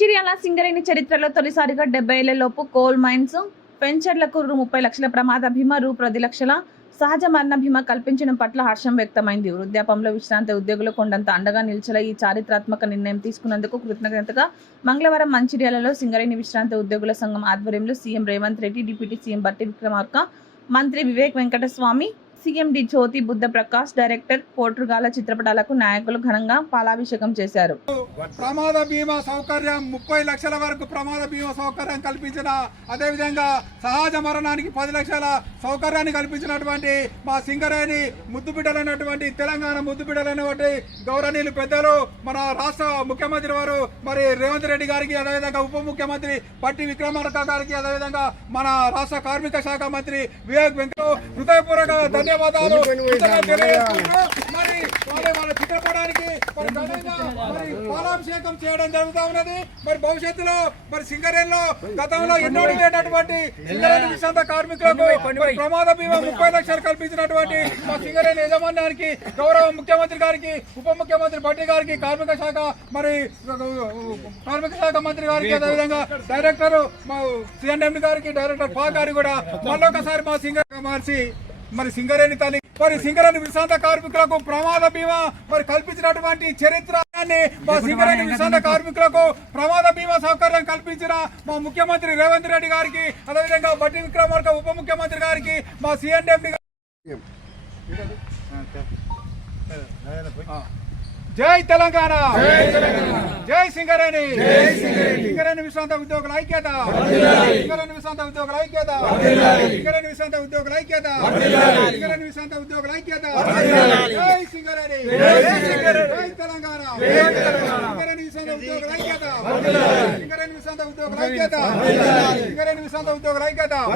మంచిర్యాల సింగరేణి చరిత్రలో తొలిసారిగా 70 ఏళ్లలోపు కోల్ మైన్స్ వెంచర్లకు రూ 30 లక్షల ప్రమాద బీమా, రూ 10 లక్షల సహజ మరణ బీమా కల్పించడం పట్ల హర్షం వ్యక్తమైంది. వృద్ధాపంలో విశ్రాంతి ఉద్యోగులు కొండంత అండగా నిలిచేలా ఈ చారిత్రాత్మక నిర్ణయం తీసుకున్నందుకు కృతజ్ఞతగా మంగళవారం మంచిర్యాలలో సింగరేణి విశ్రాంతి ఉద్యోగుల సంఘం ఆధ్వర్యంలో CM Revanth Reddy, deputy CM బట్టి విక్రమార్క, మంత్రి వివేక్ వెంకటస్వామి, సీఎండి జ్యోతి బుద్ధ ప్రకాష్, డైరెక్టర్ పోర్టుగాల చిత్రపటాలకు నాయకులు ఘనంగా పాలాభిషేకం చేశారు. ప్రమాద బీమా సౌకర్యం 30 లక్షల వరకు ప్రమాద బీమా సౌకర్యం కల్పించిన, అదేవిధంగా సహజ మరణానికి 10 లక్షల సౌకర్యాన్ని కల్పించినటువంటి మా సింగరేణి ముద్దుబిడ్డలైనటువంటి తెలంగాణ ముద్దుబిడ్డలైనటువంటి గౌరవనీయులు పెద్దలు మన రాష్ట్ర ముఖ్యమంత్రి వారు మరి రేవంత్ రెడ్డి గారికి, అదేవిధంగా ఉప ముఖ్యమంత్రి పట్టి విక్రమార్క గారికి, అదేవిధంగా మన రాష్ట్ర కార్మిక శాఖ మంత్రి వివేక్ వెంకట హృదయపూర్వక ధన్యవాదాలు. మరి వాళ్ళ చిత్రపటానికి మరి పాలాభిషేకం చేయడం జరుగుతూ ఉన్నది. మరి భవిష్యత్తులో మరి సింగరేణిలో గతంలో ఎన్నో లేనటువంటి సింగరేణి విశ్రాంత కార్మికులకు ప్రమాద బీమా 30 లక్షలు కల్పించినటువంటి మా సింగరేణి యాజమాన్యానికి, గౌరవ ముఖ్యమంత్రి గారికి, ఉప ముఖ్యమంత్రి భట్టి గారికి, కార్మిక శాఖ మంత్రి గారికి, అదేవిధంగా డైరెక్టర్ మా సిఎండి గారికి, డైరెక్టర్ పా గారికి కూడా మళ్ళొకసారి మా సింగర్ మార్చి మరి సింగరేణి తల్లి మరి సింగరేణి విశ్రాంత కార్మికులకు ప్రమాద బీమా మరి కల్పించినటువంటి చరిత్రాన్ని మా సింగరేణి విశ్రాంత కార్మికులకు ప్రమాద బీమా సౌకర్యం కల్పించిన మా ముఖ్యమంత్రి రేవంత్ రెడ్డి గారికి, అదేవిధంగా బట్టి విక్రమార్క ఉప ముఖ్యమంత్రి గారికి, మా సిఎండి జై తెలంగాణ, జై సింగరేణి, సింగరేణి విశ్రాంత ఉద్యోగుల ఐక్యత, సింగరేణి విశ్రాంత ఉద్యోగుల ఐక్యత, సింగరేణి విశ్రాంత ఉద్యోగుల ఐక్యత, సింగరేణి విశ్రాంత ఉద్యోగుల ఐక్యత, జై సింగరేణి, జై తెలంగాణ, సింగరేణి విశ్రాంత ఉద్యోగుల ఐక్యత, సింగరేణి విశ్రాంత ఉద్యోగుల ఐక్యత, సింగరేణి విశ్రాంత ఉద్యోగుల ఐక్యత.